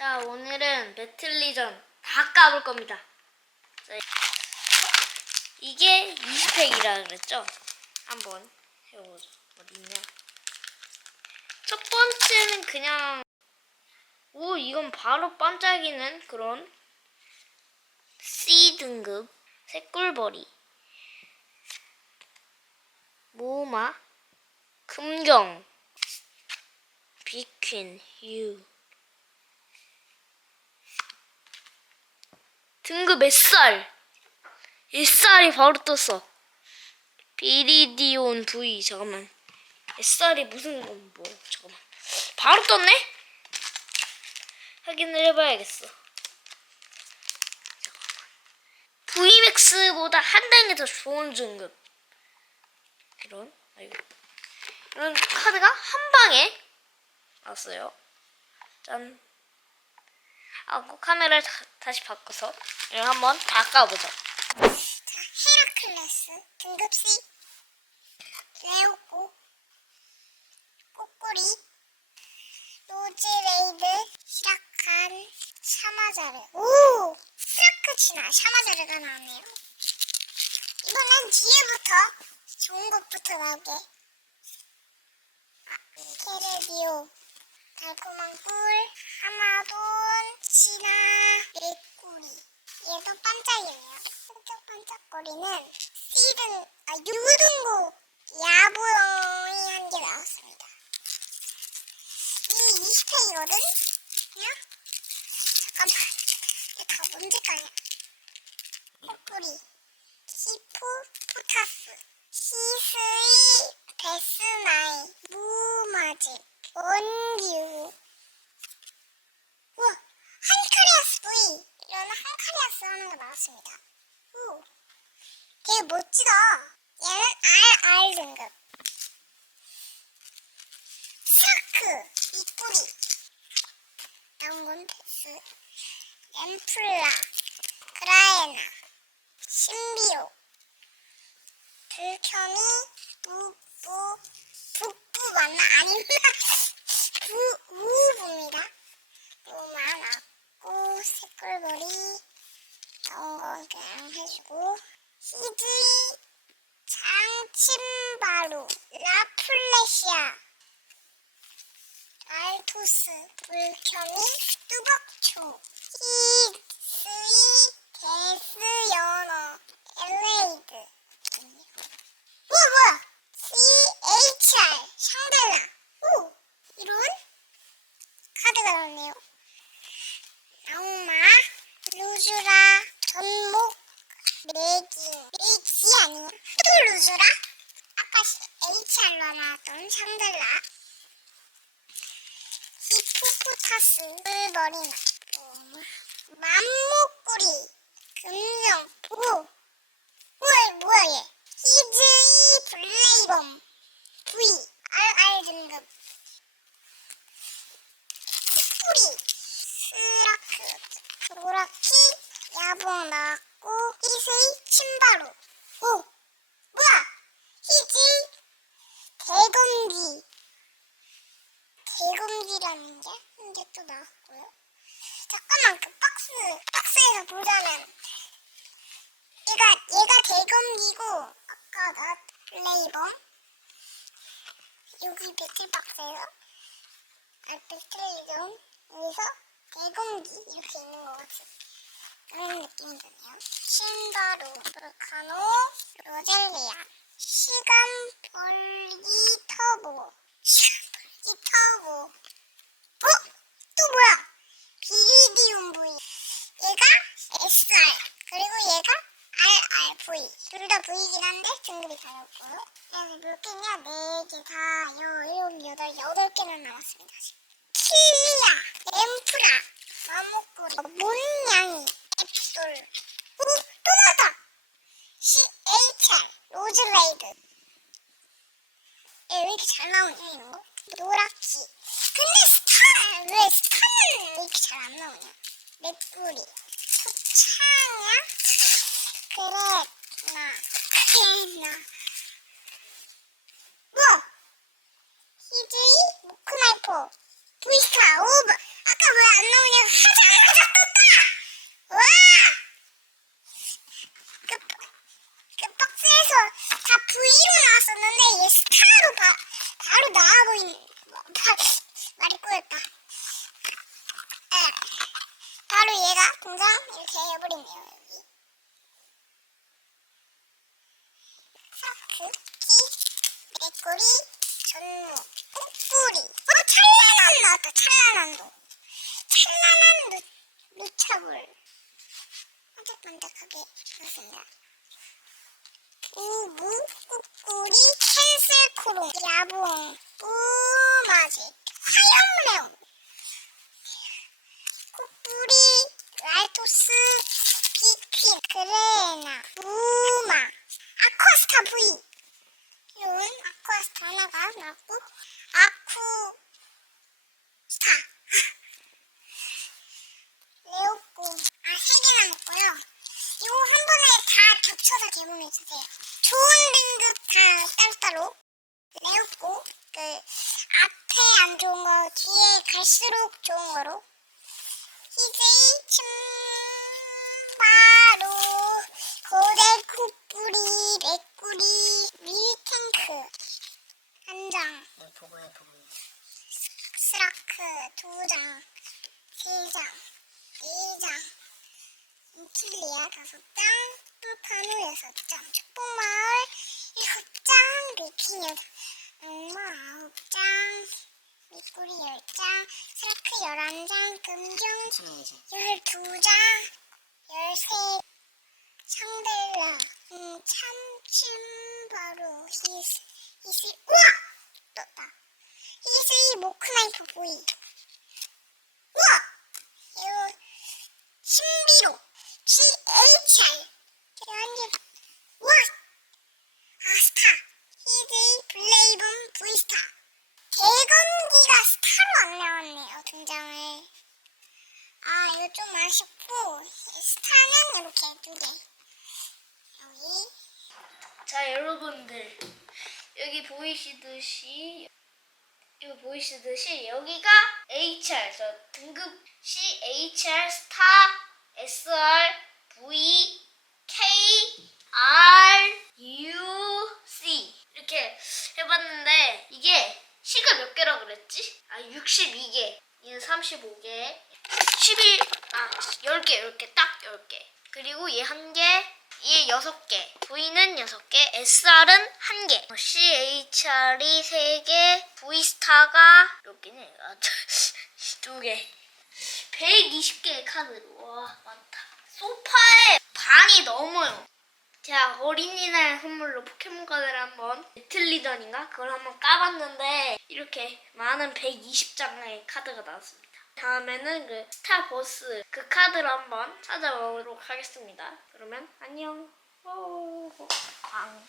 자, 오늘은 배틀리전 다 까볼 겁니다. 자, 이게 20팩이라 그랬죠? 한번 해보죠. 어디 있냐? 첫 번째는 그냥 오 이건 바로 반짝이는 그런 C 등급 새꿀벌이 모마 금경 비퀸 유 등급 SR SR이 바로 떴어. 비리디온 V. 잠깐만. SR이 무슨 건 뭐 잠깐만. 바로 떴네? 확인을 해봐야겠어. VMAX보다 한 단계 더 좋은 등급. 이런 아이고 이런 카드가 한 방에 왔어요. 짠 아, 그 카메라를 다, 다시 바꿔서 이걸 한번 바꿔보자. 헤라클레스 등급 C 레오코 꼬꼬리. 로즈레이드. 시라칸. 샤마자르. 오! 스라크치나 샤마자르가 나왔네요. 이번엔 뒤에부터 좋은 것부터 나오게. 아, 케르비오 달콤한 꿀 하마돈 시나 메꾸리 얘도 반짝이네요. 끈적 반짝거리는 시든 아 유등고 야보용이 한 개 나왔습니다. 이미 20회이거든? 그냥 잠깐만 이거 다 뭔지까냐 꼬리 시프 포타스 시스이 베스나이 무마집 원규 우와 한카리아스 V 이런 한카리아스 하는 거 나왔습니다. 오, 되게 멋지다. 얘는 RR 등급. 스라크 이뿌리 나온 건 패스. 엠플라 그라에나 신비오 불켜미 북부 맞나 아닙니다. 부 우부입니다. 너무 많았고 새꿀벌이 나온 거 그냥 해주고 히드리 장침바루 라플레시아 알토스 불켜미 뚜벅초 히스이 데스연어 엘레이드 우와 뭐야 CHR 샹달라 오 이런 카드가 나왔네요 악마, 루즈라, 전목, 매기, 매기 아니야? 또 루즈라? 아까 HR로 나왔던 샹들라, 히포포타스, 물버리나, 맘목구리, 금정, 오, 뭐야, 뭐야 얘? 히즈이 블레이범, V, RR 등급, 뿌리, 스라크, 노라키, 야봉 나왔고, 이세이, 침바루. 오! 뭐야! 히지, 대검기. 대검기라는 게 한 개 또 나왔고요. 잠깐만, 그 박스, 박스에서 보자면, 얘가, 얘가 대검기고, 아까 나 플레이범. 여기 배틀박스에서, 아, 배틀존. 여기서 대공기 이렇게 있는 것 같은 그런 느낌이 드네요. 신바루, 브르카노, 로젤리아, 시간 벌기 터보, 시간 벌기 터보. 어? 또 뭐야? 비리디움 V. 얘가 SR, 그리고 얘가 RRV. V긴 한데 등급이. 그래서 몇 개냐? 네 개, 다, 여, 일곱, 여덟, 여덟 개나 남았습니다. 지금. 킬리아, 엠프라, 마목구리, 몬냥이, 앱솔. 오, 또 나왔다! CHR, 로즈레이드. 얘왜 이렇게 잘 나오냐, 이런 거? 노랗기. 근데 스타, 왜 스타는 왜 이렇게 잘 안 나오냐? 맵뿌리, 초창야, 그레나, 그레나. 뭐? 히즈이, 모크나이포, 브이스타 오브 아까 왜 안 나오냐고 하자마자 떴다! 와! 그, 그 박스에서 다 V로 나왔었는데 얘 스타로 바, 바로 나와 보이네. 바, 말이 꼬였다. 예. 바로 얘가 공장 이렇게 해버리네요, 여기. 키, 내꼬리, 전무, 꽃뿌리. 어, 찬란한 나왔다, 찬란한 도. 찬란한 루, 루차볼. 반짝반짝하게 나왔습니다. 우무, 꾸꾸리, 캔슬 코롱, 야봉, 뿌마지, 화염레옹, 코뿌리, 라이토스, 비퀸, 그레나, 무마, 아쿠아스타 아쿠아스타 하나가 나왔고, 아쿠, 스타. 레오꼬. 아, 세 개나 먹고요. 이거 한 번에 다 겹쳐서 개봉해 주세요. 좋은 등급 다 따로따로. 레오꼬. 그, 앞에 안 좋은 거, 뒤에 갈수록 좋은 거로. 히제이, 춤바로, 고대 코뿌리, 맥꾸리, 밀탱크. 한 보고해 보고 스라크 두 장, 세 장, 네 장, 인킬리아 다섯 장, 뿔파노 여섯 장, 축복마을 일곱 장, 리킨 여덟, 악마 아홉 장, 미꾸리 열 장, 스라크 열한 장, 금경 열두 장, 열세 샹델라, 음, 참침 바로 히스, 히스. 히스이 보이. 우와! 이거 신비로 GHR. 완전 우와! 아스타. 히스이 블레이븐 V스타. 대건기가 스타로 안 나왔네요 등장을. 아 이거 좀 아쉽고 스타는 이렇게 두 개. 여기 자 여러분들 여기 보이시듯이 이거 보이시듯이 여기가 HR 저 등급 C HR 스타 SR V K R U C 이렇게 해봤는데 이게 C가 몇 개라 그랬지? 아 62개. 얘는 35개. 11, 아 10개 10개 딱 10개. 그리고 얘 한 개, 얘 6개 V는 6개, SR은 1개. CHR이 3개, V스타가 몇 개냐 아, 2개. 120개의 카드로. 와 많다. 소파에 반이 넘어요. 제가 어린이날 선물로 포켓몬 카드를 한번 배틀리전인가? 그걸 한번 까봤는데 이렇게 많은 120장의 카드가 나왔습니다. 다음에는 그 스타 보스 그 카드로 한번 찾아보도록 하겠습니다. 그러면 안녕. 오, 광.